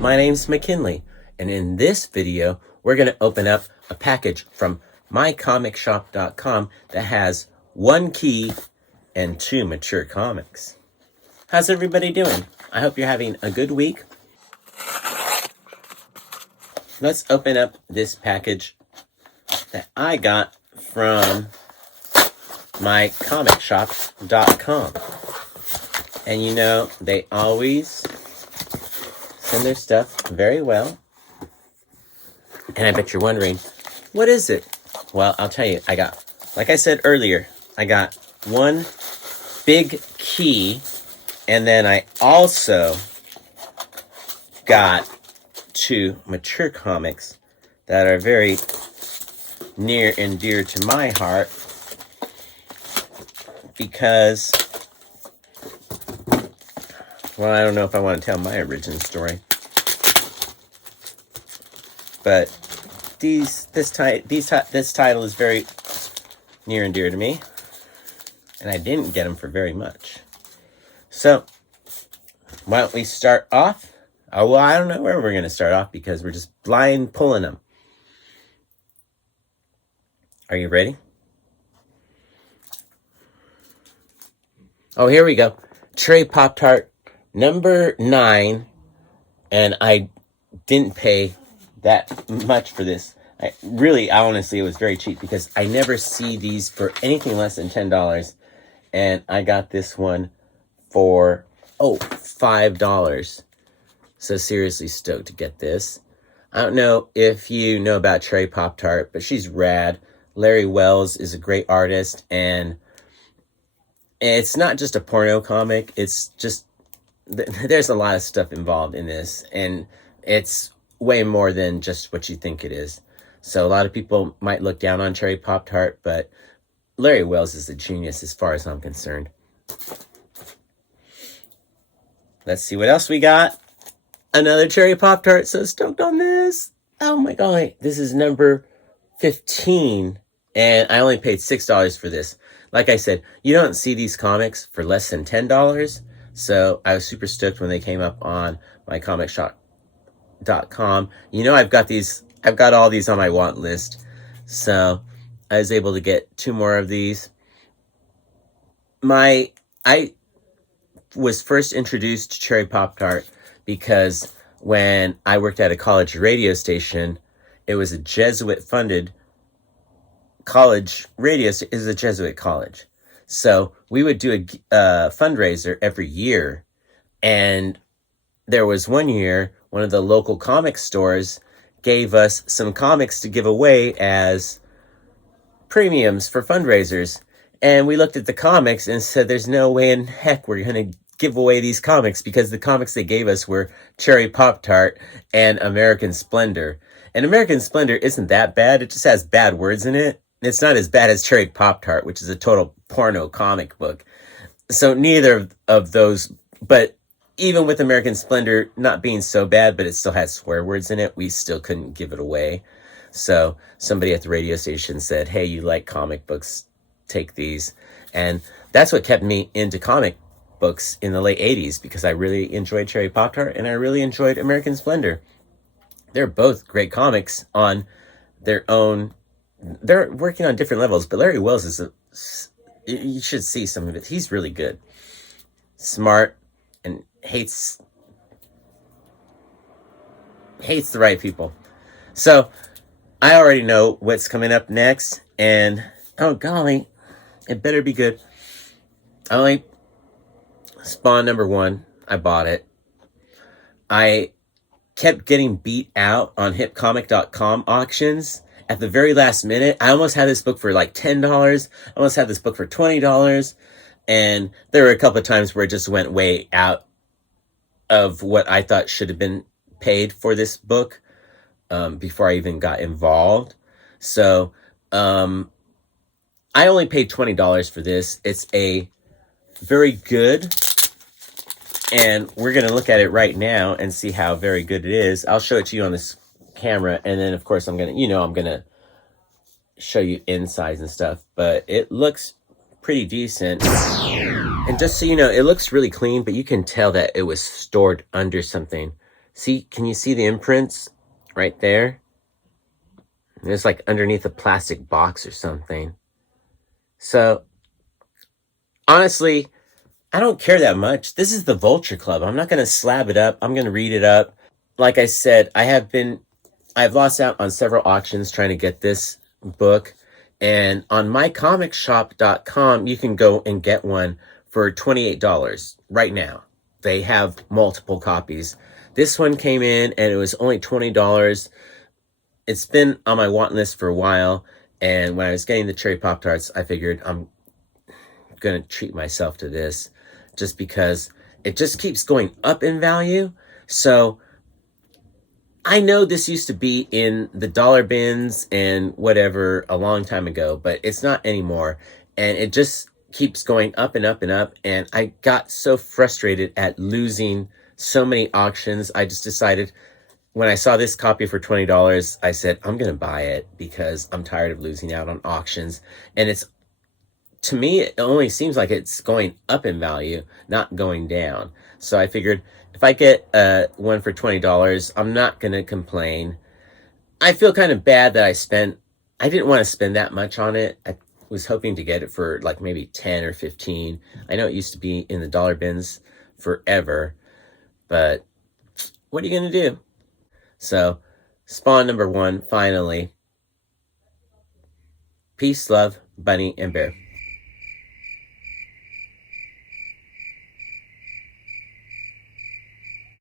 My name's McKinley, and in this video, we're going to open up a package from mycomicshop.com that has 1 key and 2 mature comics. How's everybody doing? I hope you're having a good week. Let's open up this package that I got from mycomicshop.com. And you know, they always send their stuff very well. And I bet you're wondering, what is it? Well, I'll tell you, like I said earlier, I got 1 big key, and then I also got 2 mature comics that are very near and dear to my heart because, well, I don't know if I want to tell my origin story, but this title is very near and dear to me, and I didn't get them for very much. So, why don't we start off? Oh, well, I don't know where we're going to start off because we're just blind pulling them. Are you ready? Oh, here we go. Cherry Pop-Tart number 9, and I didn't pay that much for this. Honestly, it was very cheap because I never see these for anything less than $10, and I got this one for, $5. So seriously stoked to get this. I don't know if you know about Cherry Pop-Tart, but she's rad. Larry Wells is a great artist, and it's not just a porno comic. It's just, there's a lot of stuff involved in this, and it's way more than just what you think it is. So a lot of people might look down on Cherry Pop-Tart, but Larry Wells is a genius as far as I'm concerned. Let's see what else we got. Another Cherry Pop-Tart. So stoked on this. Oh my God. This is number 15, and I only paid $6 for this. Like I said, you don't see these comics for less than $10. So I was super stoked when they came up on mycomicshop.com. You know, I've got all these on my want list. So I was able to get 2 more of these. I was first introduced to Cherry Pop-Tart because when I worked at a college radio station, it was a Jesuit-funded college radio station. It was a Jesuit college. So we would do a fundraiser every year. And there was one year, one of the local comic stores gave us some comics to give away as premiums for fundraisers. And we looked at the comics and said, there's no way in heck we're going to give away these comics, because the comics they gave us were Cherry Pop-Tart and American Splendor. And American Splendor isn't that bad. It just has bad words in it. It's not as bad as Cherry Pop-Tart, which is a total porno comic book. So neither of those, but even with American Splendor not being so bad, but it still has swear words in it, we still couldn't give it away. So somebody at the radio station said, hey, you like comic books, take these. And that's what kept me into comic books in the late 80s, because I really enjoyed Cherry Pop-Tart and I really enjoyed American Splendor. They're both great comics on their own. They're working on different levels, but Larry Wells you should see some of it. He's really good. Smart, and hates the right people. So I already know what's coming up next, and oh golly, it better be good. Spawn number 1, I bought it. I kept getting beat out on hipcomic.com auctions at the very last minute. I almost had this book for like $10. I almost had this book for $20. And there were a couple of times where it just went way out of what I thought should have been paid for this book before I even got involved. So I only paid $20 for this. It's a very good, and we're going to look at it right now and see how very good it is. I'll show it to you on this camera, and then of course I'm going to show you insides and stuff, but it looks pretty decent. And just so you know, it looks really clean, but you can tell that it was stored under something. See, can you see the imprints right there? It's like underneath a plastic box or something. So, honestly, I don't care that much. This is the Vulture Club. I'm not going to slab it up. I'm going to read it up. Like I said, I've lost out on several auctions trying to get this book. And on mycomicshop.com, you can go and get one for $28 right now. They have multiple copies. This one came in and it was only $20. It's been on my want list for a while. And when I was getting the Cherry Pop-Tarts, I figured I'm going to treat myself to this just because it just keeps going up in value. So I know this used to be in the dollar bins and whatever a long time ago, but it's not anymore. And it just keeps going up and up and up. And I got so frustrated at losing so many auctions. I just decided when I saw this copy for $20, I said, I'm going to buy it because I'm tired of losing out on auctions. And to me, it only seems like it's going up in value, not going down. So I figured if I get one for $20, I'm not going to complain. I feel kind of bad that I didn't want to spend that much on it. I was hoping to get it for like maybe 10 or 15. I know it used to be in the dollar bins forever, but what are you going to do? So, Spawn number 1, finally. Peace, love, Bunny, and Bear.